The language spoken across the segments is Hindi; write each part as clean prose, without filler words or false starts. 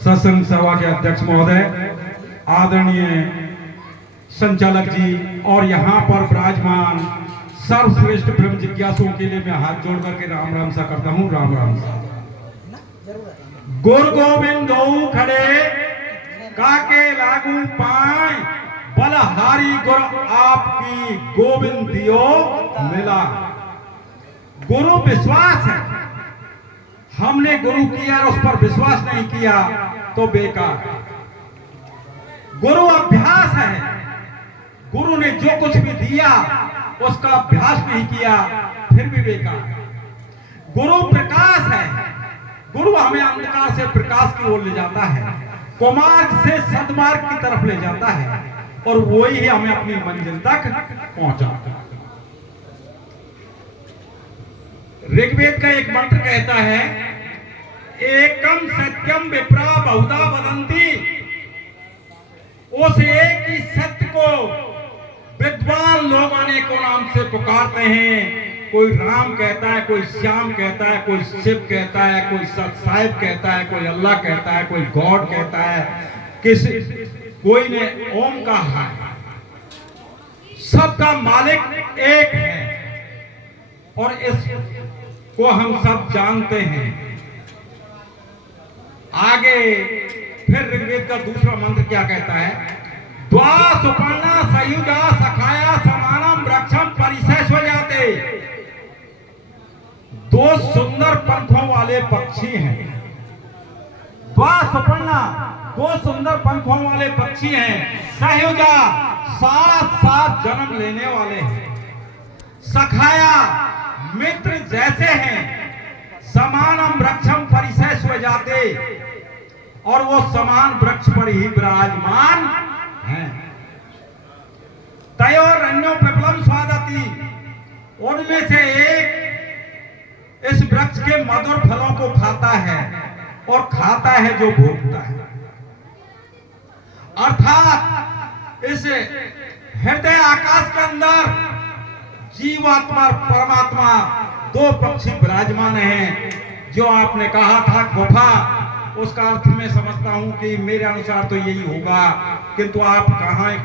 सत्संग सभा के अध्यक्ष महोदय, आदरणीय संचालक जी और यहाँ पर विराजमान सर्वश्रेष्ठ ब्रह्म जिज्ञासुओं के लिए मैं हाथ जोड़ करके राम राम सा करता हूँ। राम राम सा। गुरु गोविंद खड़े काके लागू पाए, बलहारी गुरु आपकी गोविंद दियो मिला। गुरु विश्वास है, हमने गुरु किया और उस पर विश्वास नहीं किया तो बेकार। गुरु अभ्यास है, गुरु ने जो कुछ भी दिया उसका अभ्यास नहीं किया फिर भी बेकार। गुरु प्रकाश है, गुरु हमें अंधकार से प्रकाश की ओर ले जाता है, कुमार्ग से सद्मार्ग की तरफ ले जाता है और वही हमें अपनी मंजिल तक पहुंचाता है। ऋग्वेद का एक मंत्र कहता है, एकम सत्यम विप्रा बहुधा वदंती। उस एक ही सत्य को विद्वान लोग अनेकों नाम से पुकारते हैं। कोई राम कहता है, कोई श्याम कहता है, कोई शिव कहता है, कोई सतसाहिब कहता है, कोई अल्लाह कहता है, कोई गॉड कहता है, कोई ने ओम कहा है। सबका मालिक एक है और इसको हम सब जानते हैं। आगे फिर ऋग्वेद का दूसरा मंत्र क्या कहता है, द्वा सुपर्णा सयुजा सखाया समानम वृक्षम परिसय स्वजाते। दो सुंदर पंखों वाले पक्षी हैं। द्वा सुपर्णा, दो सुंदर पंखों वाले पक्षी हैं। सयुजा, साथ साथ जन्म लेने वाले हैं। सखाया, मित्र जैसे हैं। समानम वृक्षम परिसय स्वजाते, और वो समान वृक्ष पर ही विराजमान हैं। तयोर अन्यो प्रबलम स्वादति, उनमें से एक इस वृक्ष के मधुर फलों को खाता है और खाता है जो भोगता है। अर्थात इस हृदय आकाश के अंदर जीवात्मा और परमात्मा दो पक्षी विराजमान हैं। जो आपने कहा था गुफा, उसका अर्थ मैं समझता हूं कि मेरे अनुसार तो यही होगा, किंतु आप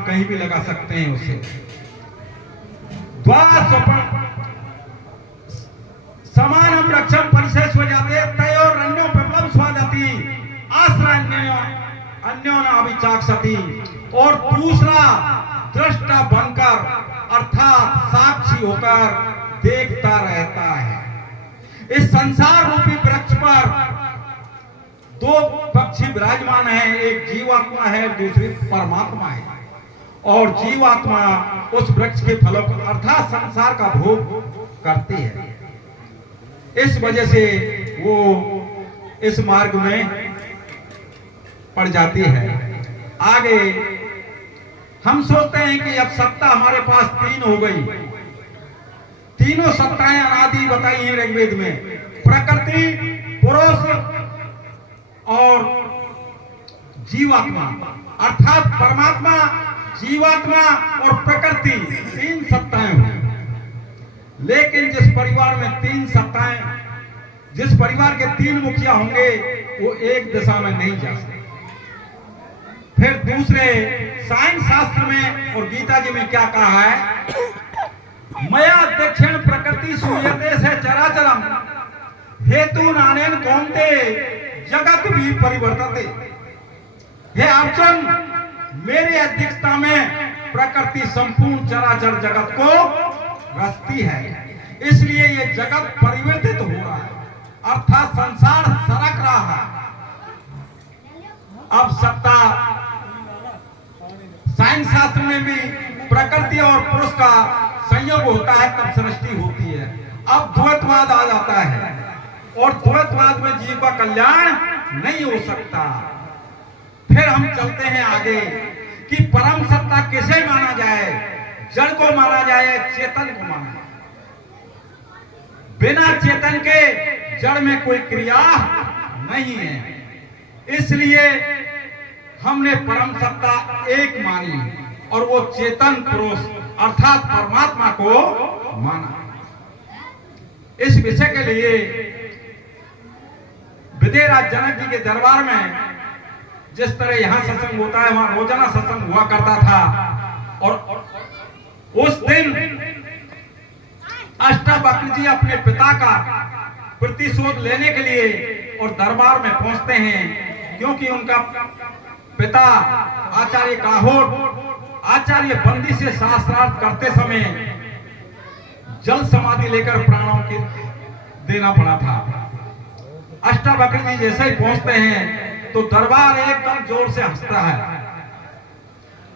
कहीं भी लगा सकते हैं उसे। समानम वृक्षम परिसय स्वजाते तयोर अन्यो प्रबलम स्वादति आश्रय अन्यो न अभिचाक्षति। और दूसरा दृष्टा बनकर अर्थात साक्षी होकर देखता रहता है। इस संसार रूपी वृक्ष पर दो पक्षी विराजमान हैं, एक जीवात्मा है, दूसरी परमात्मा है। और जीवात्मा उस वृक्ष के फलों को अर्थात संसार का भोग करती है। इस वजह से वो इस मार्ग में पड़ जाती है। आगे हम सोचते हैं कि अब सत्ता हमारे पास तीन हो गई। तीनों सत्ताएं अनादि बताई हैं ऋग्वेद में, प्रकृति, पुरुष और जीवात्मा। अर्थात परमात्मा, जीवात्मा और प्रकृति, तीन सत्ताएं हुई। लेकिन जिस परिवार में तीन सत्ताएं, जिस परिवार के तीन मुखिया होंगे वो एक दिशा में नहीं जा सकते। फिर दूसरे साइंस शास्त्र में और गीता जी में क्या कहा है, मया दक्षिण प्रकृति सूयते से चराचरम हेतु नानेन कौनते जगत भी परिवर्तते। हे अर्जुन, मेरी अध्यक्षता में प्रकृति संपूर्ण चराचर जगत को रचती है, इसलिए ये जगत परिवर्तित हो रहा है, अर्थात संसार सरक रहा है। अब सत्ता साइंस शास्त्र में भी प्रकृति और पुरुष का संयोग होता है तब सृष्टि होती है। अब द्वैतवाद आ जाता है और द्वैतवाद में जीव का कल्याण नहीं हो सकता। फिर हम चलते हैं आगे कि परम सत्ता किसे माना जाए, जड़ को माना जाए, चेतन को माना जाए। बिना चेतन के जड़ में कोई क्रिया नहीं है, इसलिए हमने परम सत्ता एक मानी और वो चेतन पुरुष अर्थात परमात्मा को माना। इस विषय के लिए विदेहराज जनक जी के दरबार में जिस तरह यहाँ सत्संग होता है वहां रोजाना सत्संग हुआ करता था। और उस दिन अष्टावक्र जी अपने पिता का प्रतिशोध लेने के लिए और दरबार में पहुंचते हैं, क्योंकि उनका पिता आचार्य काहोट आचार्य बंदी से शास्त्रार्थ करते समय जल समाधि लेकर प्राणों के देना पड़ा था। अष्टावक्र जी जैसे ही पहुंचते हैं तो दरबार एकदम जोर से हंसता है।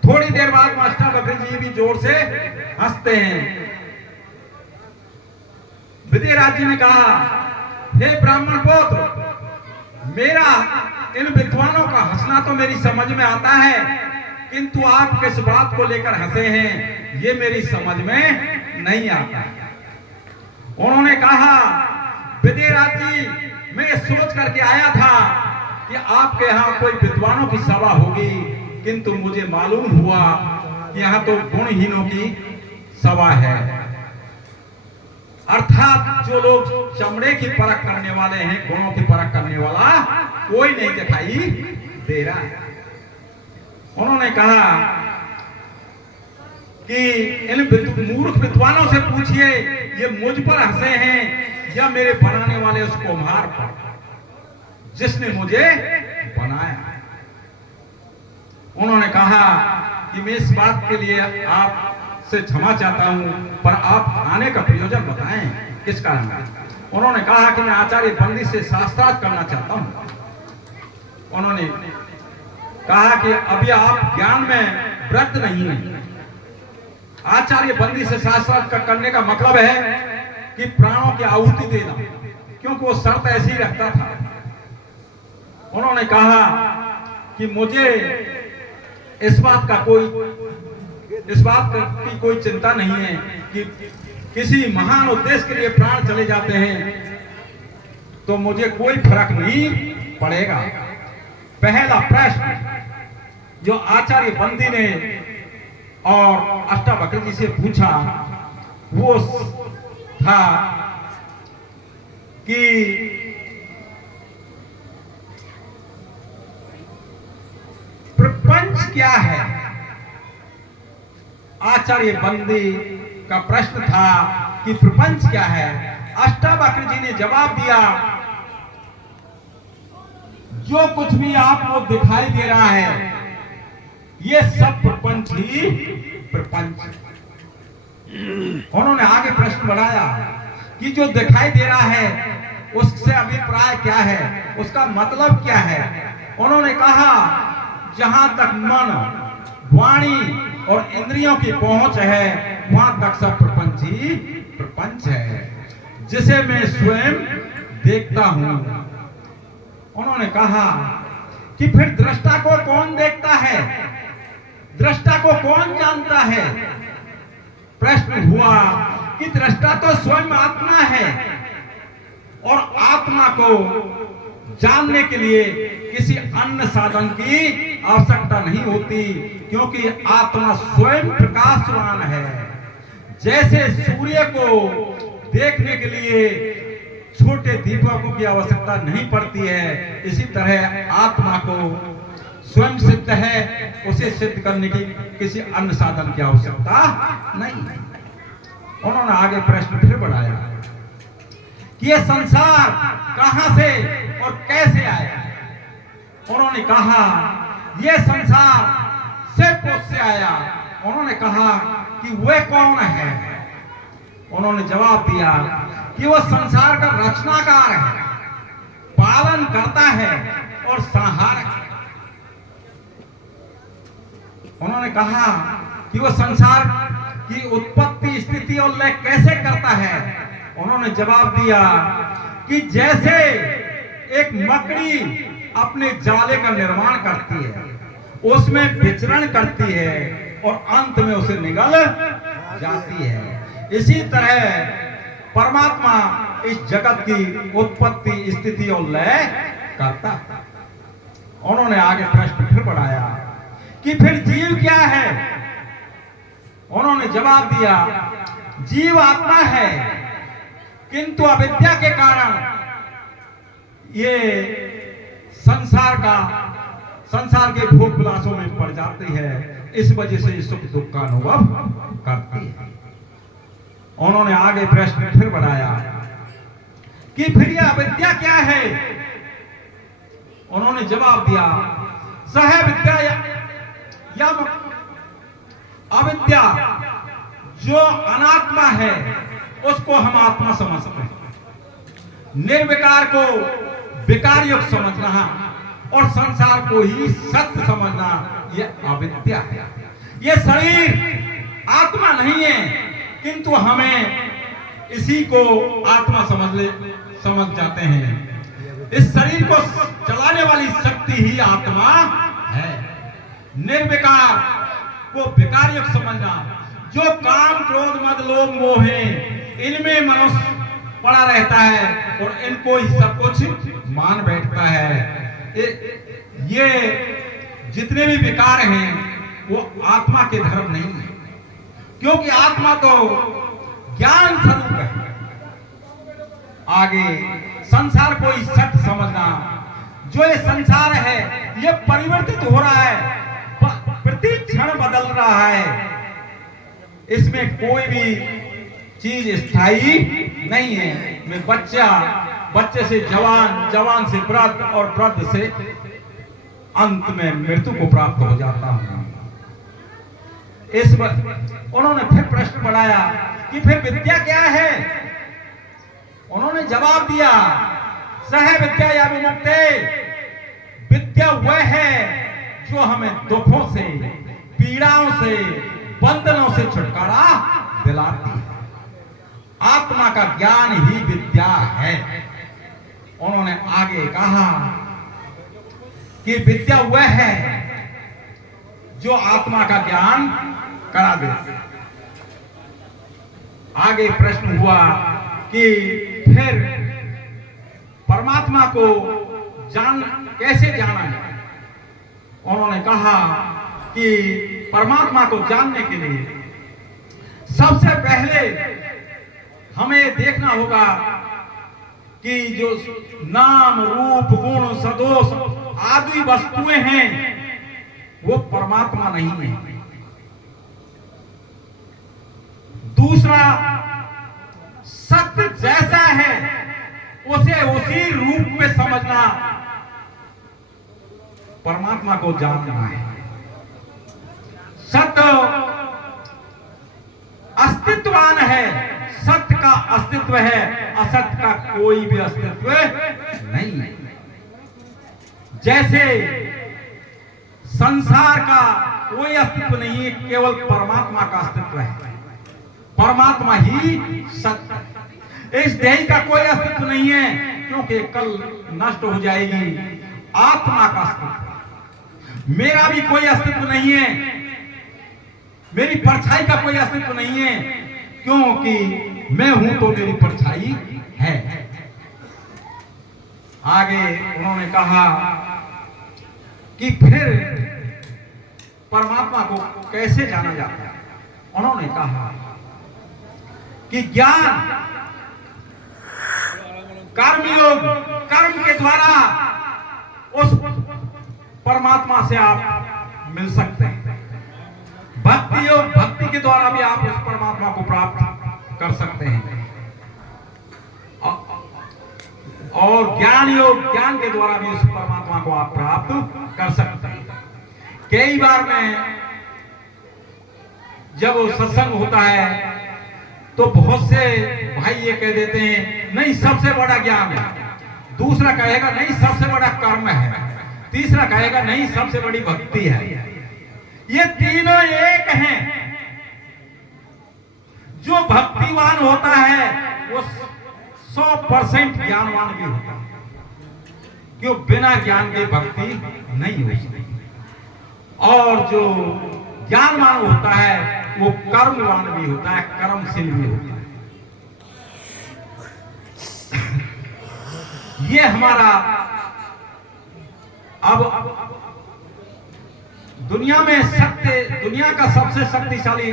थोड़ी देर बाद में अष्टावक्र जी भी जोर से हंसते हैं। विद्याराज जी ने कहा, हे ब्राह्मण पुत्र, मेरा इन विद्वानों का हंसना तो मेरी समझ में आता है, किंतु आप किस बात को लेकर हंसे हैं ये मेरी समझ में नहीं आता। उन्होंने कहा, विद्याराज जी, मैं सोच करके आया था कि आपके यहाँ कोई विद्वानों की सभा होगी, किंतु मुझे मालूम हुआ कि यहाँ तो गुणहीनों की सभा है। अर्थात जो लोग चमड़े की परख करने वाले हैं, गुणों की परख करने वाला कोई नहीं दिखाई दे रहा है। उन्होंने कहा कि इन मूर्ख विद्वानों से पूछिए, ये मुझ पर हंसे हैं या मेरे बनाने वाले उस कुम्हार पर जिसने मुझे बनाया। उन्होंने कहा कि मैं इस बात के लिए आपसे क्षमा चाहता हूं, पर आप आने का प्रयोजन बताएं, किस कारण। उन्होंने कहा कि मैं आचार्य बंदी से शास्त्रार्थ करना चाहता हूं। उन्होंने कहा कि अभी आप ज्ञान में वृत्त नहीं है। आचार्य बंदी से शास्त्रार्थ करने का मतलब है कि प्राणों की आहुति देना, क्योंकि वो शर्त ऐसी रखता था। उन्होंने कहा कि मुझे इस बात की कोई चिंता नहीं है कि किसी महान उद्देश्य के लिए प्राण चले जाते हैं तो मुझे कोई फर्क नहीं पड़ेगा। पहला प्रश्न जो आचार्य बंदी ने और अष्टावक्र जी से पूछा वो था कि प्रपंच क्या है। आचार्य बंदी का प्रश्न था कि प्रपंच क्या है। अष्टावक्र जी ने जवाब दिया, जो कुछ भी आपको दिखाई दे रहा है ये सब प्रपंच ही प्रपंच। उन्होंने आगे प्रश्न बढ़ाया कि जो दिखाई दे रहा है उससे अभिप्राय क्या है, उसका मतलब क्या है। उन्होंने कहा, जहां तक मन, वाणी और इंद्रियों की पहुंच है वहां तक सब प्रपंच ही प्रपंच है, जिसे मैं स्वयं देखता हूं। उन्होंने कहा कि फिर दृष्टा को कौन देखता है, दृष्टा को कौन जानता है। प्रश्न हुआ कि दृष्टा तो स्वयं आत्मा है और आत्मा को जानने के लिए किसी अन्य साधन की आवश्यकता नहीं होती, क्योंकि आत्मा स्वयं प्रकाशवान है। जैसे सूर्य को देखने के लिए छोटे दीपकों की आवश्यकता नहीं पड़ती है, इसी तरह आत्मा को स्वयं सिद्ध है, उसे सिद्ध करने की किसी अन्य साधन की आवश्यकता नहीं। उन्होंने आगे प्रश्न फिर बढ़ाया कि यह संसार कहां से और कैसे आया। उन्होंने कहा यह संसार से पुरुष से आया। उन्होंने कहा कि वह कौन है। उन्होंने जवाब दिया कि वह संसार का रचनाकार है, पालन करता है और संहारक है। उन्होंने कहा कि वह संसार की उत्पत्ति, स्थिति और लय कैसे करता है। उन्होंने जवाब दिया कि जैसे एक मकड़ी अपने जाले का निर्माण करती है, उसमें विचरण करती है और अंत में उसे निगल जाती है, इसी तरह परमात्मा इस जगत की उत्पत्ति, स्थिति और लय करता है। उन्होंने आगे प्रश्न फिर बढ़ाया कि फिर जीव क्या है। उन्होंने जवाब दिया, जीव आत्मा है, किंतु अविद्या के कारण ये संसार का संसार के भोग विलासों में पड़ जाती है, इस वजह से सुख दुख का अनुभव करती है। उन्होंने आगे प्रश्न फिर बढ़ाया कि फिर यह अविद्या क्या है? उन्होंने जवाब दिया, सह विद्या या अविद्या जो अनात्मा है उसको हम आत्मा समझते हैं। निर्विकार को विकार युक्त समझना और संसार को ही सत्य समझना, यह अविद्या है। यह शरीर आत्मा नहीं है, किंतु हमें इसी को आत्मा समझ जाते हैं। इस शरीर को चलाने वाली शक्ति ही आत्मा है। निर्विकार को विकार युक्त समझना, जो काम क्रोध मद लोभ मोह है इनमें मनुष्य पड़ा रहता है और इनको ही सब कुछ मान बैठता है। ये जितने भी विकार हैं वो आत्मा के धर्म नहीं है, क्योंकि आत्मा तो ज्ञान स्वरूप है। आगे संसार को ही सत्य समझना, जो ये संसार है ये परिवर्तित हो रहा है, प्रति क्षण बदल रहा है, इसमें कोई भी चीज स्थायी नहीं है। मैं बच्चे से जवान, जवान से वृद्ध और वृद्ध से अंत में मृत्यु को प्राप्त हो जाता हूं। उन्होंने फिर प्रश्न बढ़ाया कि फिर विद्या क्या है? उन्होंने जवाब दिया, सह विद्या या विमुक्ते, विद्या वह है जो हमें दुखों से, पीड़ाओं से, बंधनों से छुटकारा दिलाती है। आत्मा का ज्ञान ही विद्या है। उन्होंने आगे कहा कि विद्या वह है जो आत्मा का ज्ञान करा दे। आगे प्रश्न हुआ कि फिर परमात्मा को कैसे जाना जाए? उन्होंने कहा कि परमात्मा को जानने के लिए सबसे पहले हमें देखना होगा कि जो नाम रूप गुण सदोष आदि वस्तुएं हैं वो परमात्मा नहीं है। दूसरा, सत्य जैसा है उसे उसी रूप में समझना परमात्मा को जानना है। सत्य अस्तित्वान है, सत्य का अस्तित्व है, असत्य का कोई भी अस्तित्व नहीं है। जैसे संसार का कोई अस्तित्व नहीं है, केवल परमात्मा का अस्तित्व है। परमात्मा ही सत्य है। इस देह का कोई अस्तित्व नहीं है, क्योंकि कल नष्ट हो जाएगी। आत्मा का अस्तित्व, मेरा भी कोई अस्तित्व नहीं है, मेरी परछाई का कोई अस्तित्व नहीं है, क्योंकि मैं हूं तो मेरी परछाई है। आगे उन्होंने कहा कि फिर परमात्मा को कैसे जाना जाता है? उन्होंने कहा कि ज्ञान कर्मयोग, कर्म के द्वारा उस परमात्मा से आप मिल सकते हैं। भक्ति योग, भक्ति के द्वारा भी आप उस परमात्मा को प्राप्त कर सकते हैं। और ज्ञान योग, ज्ञान के द्वारा भी उस परमात्मा को आप प्राप्त कर सकते हैं। कई बार में जब सत्संग होता है तो बहुत से भाई ये कह देते हैं नहीं सबसे बड़ा ज्ञान है, दूसरा कहेगा नहीं सबसे बड़ा कर्म है, तीसरा कहेगा नहीं सबसे बड़ी भक्ति है। ये तीनों एक हैं। जो भक्तिवान होता है वो 100% ज्ञानवान भी होता है, क्यों? बिना ज्ञान के भक्ति नहीं हो सकती। और जो ज्ञानवान होता है वो कर्मवान भी होता है, कर्मशील भी होता है। ये हमारा अब दुनिया में सत्य, दुनिया का सबसे शक्तिशाली,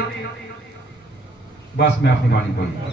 बस मैं अपनी वाणी बोलूंगा।